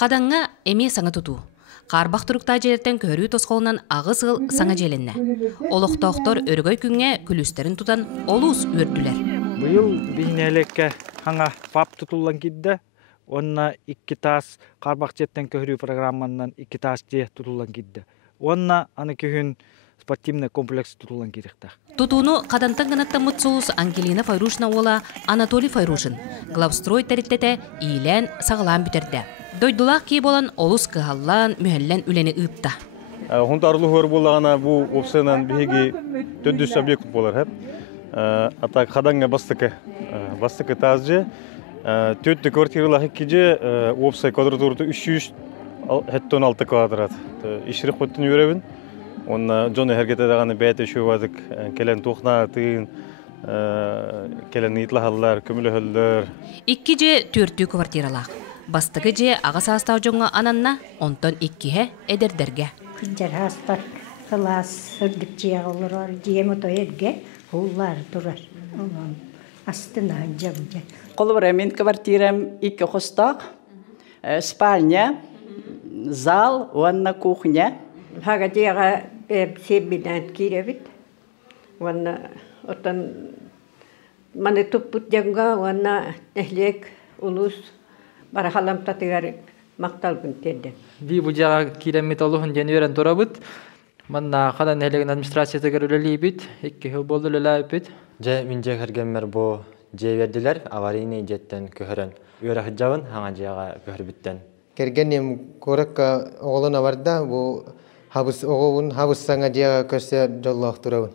Кадаңга эме саңа туту. Карбак туруктаа жерден көрүү тосқолунан агыс ыл саңа желенне. Олоқтоқтор өргөй күнгө күлүстерин тутан олус үрдүлер. Быйыл бейнелекке хаңа пап тутулан кидде. Онна 2 тас карбак жеттен көрүү программанан 2 тас же тутулан кидде. Онна аны күн спортивный комплекс тутулан кидекте. Тутууну кадантан гынаттамыт соус Ангелина Файрушна ола Анатолий Файрушин. Главстрой тәриттете ийлен сағылан бүтерді. Дойдулақ кей болан олус кыхаллан мүхеллен үлені ыытта. Хунтарлы хөр болағана бұл опсынан бігі төндіс объект болар. Ата қаданға бастықы тазжы. Төтті квартиралағы кеже опсай квадратурды 316 квадрат. Ишірік қоттын өребін. Онна жоны әргеті дағаны бәйті шөбадық. Келен тоқна тыын, келен итлахалар, көмілі хөлдер. 2 же 4 квартиралақ. Бастығы же ағас астау жоңға ананна, онтон 2-хе эдердерге. Күнжер астар, қылас, үрдік жия олар, жием отой ерге, олар тұрар. Астына жабыға. Қолы бар әмен квартирам 2 қостақ, спальня, зал, ванна, кухня. Хага жияға себбинат киребит. Ванна, отан, маны тұппут жаңға, ванна, нәхлек, улус, бара халам татыгар мақтал күн терден. Би бұжаға киремет олығын женверен тұрабыт. Манна қадан әлеген администрацияты көрілі бит, 2 хыл болды лөлі бит. Же минже кергенмер бу же вердилер, аварийный жеттен көһөрөн. Үйрә хыджабын, хаңа жаға көһөрбүттен. Кергенем коракка оғлына барда, бу хабыс оғуын, хабыс саңа жаға көрсе жоллақ тұрабын.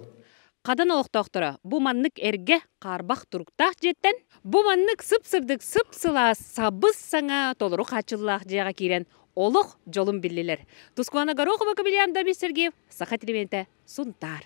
Кадан олықтоқтыра, бу маннык эрге карбак туруктақ жеттен, бу маннык сып-сырдык сып-сылас сабыз саңа толыру қачыллақ жаға кирен олық жолын білілер. Тускуана Горохова, Кабелиан Давид Сергеев, Саха телевизионда Сунтар.